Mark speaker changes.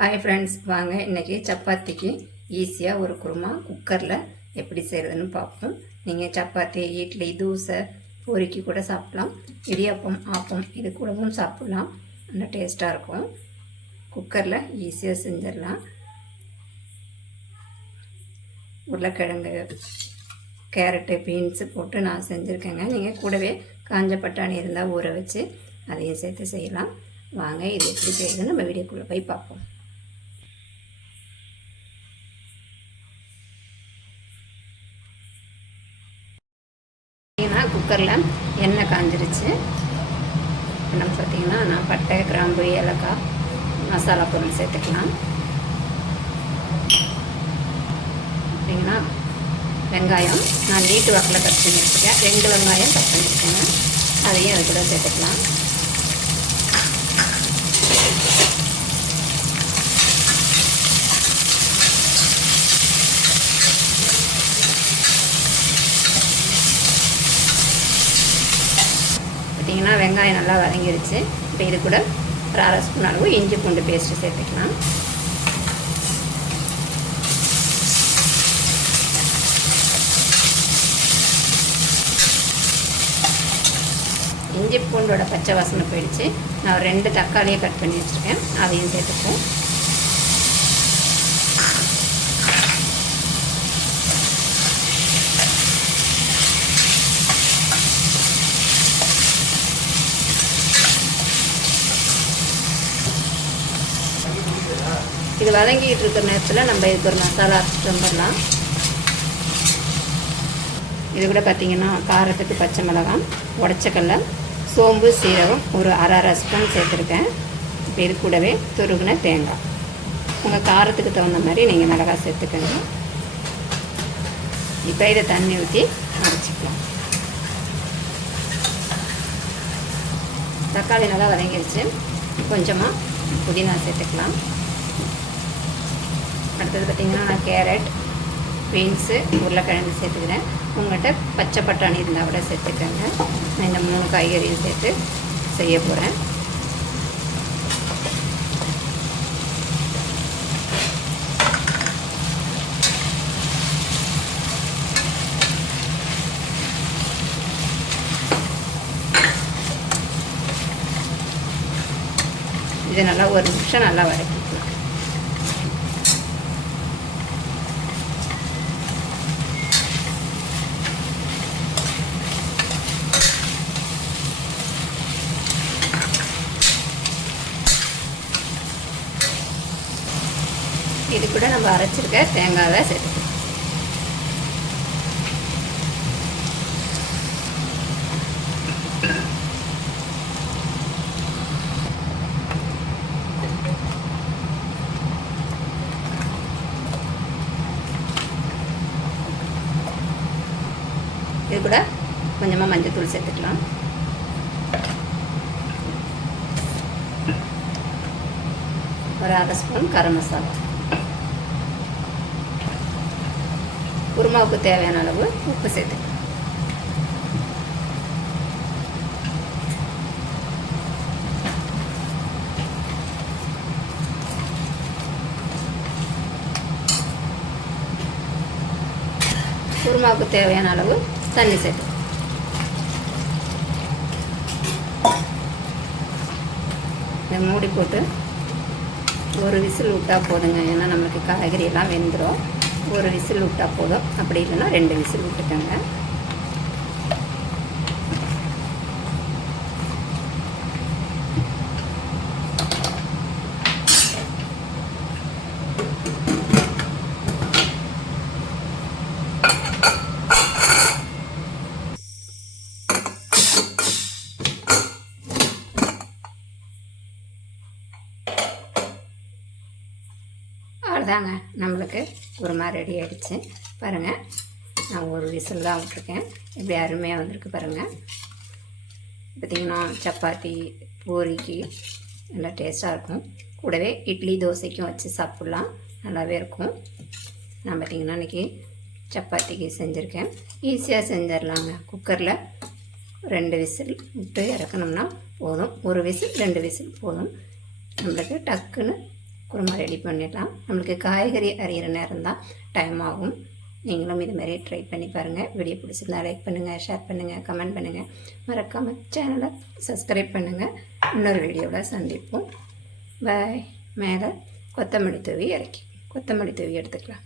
Speaker 1: Hi friends வாங்க. இன்றைக்கி சப்பாத்திக்கு ஈஸியாக ஒரு குருமா குக்கரில் எப்படி செய்கிறதுன்னு பார்ப்போம். நீங்கள் சப்பாத்தி இட்லி தோசை பொறுக்கி கூட சாப்பிட்லாம். இடியாப்பம் ஆப்பம் இது கூடவும் சாப்பிட்லாம். நல்லா டேஸ்ட்டாக இருக்கும். குக்கரில் ஈஸியாக செஞ்சிடலாம். உருளைக்கிழங்கு கேரட்டு பீன்ஸு போட்டு நான் செஞ்சுருக்கேங்க. நீங்கள் கூடவே காஞ்ச பட்டாணி இருந்தால் ஊற வச்சு அதையும் சேர்த்து செய்யலாம். வாங்க இது எப்படி செய்யுதுன்னு நம்ம வீடியோக்குள்ளே போய் பார்ப்போம். பார்த்தீங்கன்னா குக்கரில் எண்ணெய் காஞ்சிருச்சு. இப்போ நம்ம பார்த்தீங்கன்னா நான் பட்டை கிராம்பு ஏலக்காய் மசாலா பொருள் சேர்த்துக்கலாம். பார்த்தீங்கன்னா வெங்காயம் நான் வீட்டு வாக்கில் கட் பண்ணி வச்சுருக்கேன். ரெண்டு வெங்காயம் கட் பண்ணியிருக்கேங்க அதையும் அது கூட சேர்த்துக்கலாம். பார்த்தீங்கன்னா வெங்காயம் நல்லா வதங்கிருச்சு. இப்போ இது கூட ஒரு அரை ஸ்பூன் அளவு இஞ்சி பூண்டு பேஸ்ட்டு சேர்த்துக்கலாம். இஞ்சி பூண்டோட பச்சை வாசனை போயிடுச்சு. நான் ஒரு ரெண்டு தக்காளியை கட் பண்ணி வச்சுருக்கேன். அதையும் சேர்த்துப்போம் இது வதங்கிட்டு இருக்கிற நேரத்தில் நம்ம இதுக்கு ஒரு மசாலா வந்துடலாம் இது கூட பார்த்திங்கன்னா காரத்துக்கு பச்சை மிளகாய் உடச்சக்கல்ல சோம்பு சீரகம் ஒரு அரை அரை ஸ்பூன் சேர்த்துருக்கேன். இப்போ இது கூடவே துருகுன தேங்காய். உங்கள் காரத்துக்கு தகுந்த மாதிரி நீங்கள் மிளகாய் சேர்த்துக்கோங்க. இப்போ இதை தண்ணி ஊற்றி அரைச்சிக்கலாம். தக்காளி நல்லா வதங்கிடுச்சு கொஞ்சமாக புதினா சேர்த்துக்கலாம். அடுத்தது பார்த்திங்கன்னா நான் கேரட் பீன்ஸு உருளைக்கிழங்கு சேர்த்துக்கிறேன். உங்கள்கிட்ட பச்சை பட்டாணி இருந்தால் கூட சேர்த்துக்கோங்க. நான் இந்த மூணு காய்கறியும் சேர்த்து செய்ய போகிறேன் இது நல்லா ஒரு நிமிஷம் நல்லா வரைக்கும் இது கூட நம்ம அரைச்சிருக்க தேங்காவை சேர்த்து. இது கூட கொஞ்சமாக மஞ்சள் தூள் சேர்த்துக்கலாம். ஒரு அரை ஸ்பூன் கரம் மசாலா. குருமாவுக்கு தேவையான அளவு உப்பு சேர்த்துக்கலாம் குருமாவுக்கு தேவையான அளவு தண்ணி சேர்த்து. இதை மூடி போட்டு ஒரு விசில் விட்டால் போதுங்க. ஏன்னா நம்மளுக்கு காய்கறி எல்லாம் வெந்துடும் ஒரு விசில் விட்டால் போதும். அப்படி இல்லைன்னா ரெண்டு விசில் விட்டுக்கோங்க. அவ்வளோதாங்க நம்மளுக்கு குருமா ரெடி ஆகிடுச்சு பாருங்கள் நான் ஒரு விசில் தான் விட்ருக்கேன் இப்படி அருமையாக வந்திருக்கு பாருங்கள் பார்த்திங்கன்னா சப்பாத்தி பூரிக்கு நல்லா டேஸ்ட்டாக இருக்கும். கூடவே இட்லி தோசைக்கும் வச்சு சாப்பிட்லாம். நல்லாவே இருக்கும். நான் பார்த்திங்கன்னா இன்றைக்கி சப்பாத்திக்கு செஞ்சுருக்கேன். ஈஸியாக செஞ்சிடலாங்க குக்கரில் ரெண்டு விசில் விட்டு இறக்கணும்னா போதும். ஒரு விசில் ரெண்டு விசில் போதும். நம்மளுக்கு டக்குன்னு குருமா ரெடி பண்ணிடலாம். நம்மளுக்கு காய்கறி அரியிற நேரம் தான் டைம் ஆகும். நீங்களும் இது மாதிரி ட்ரை பண்ணி பாருங்கள் வீடியோ பிடிச்சிருந்தா லைக் பண்ணுங்கள் ஷேர் பண்ணுங்கள் கமெண்ட் பண்ணுங்கள் மறக்காமல் சேனலை சப்ஸ்கிரைப் பண்ணுங்கள் இன்னொரு வீடியோவில் சந்திப்போம். பாய் மேலே கொத்தமல்லி தூவி இறக்கி. கொத்தமல்லி தூவி எடுத்துக்கலாம்.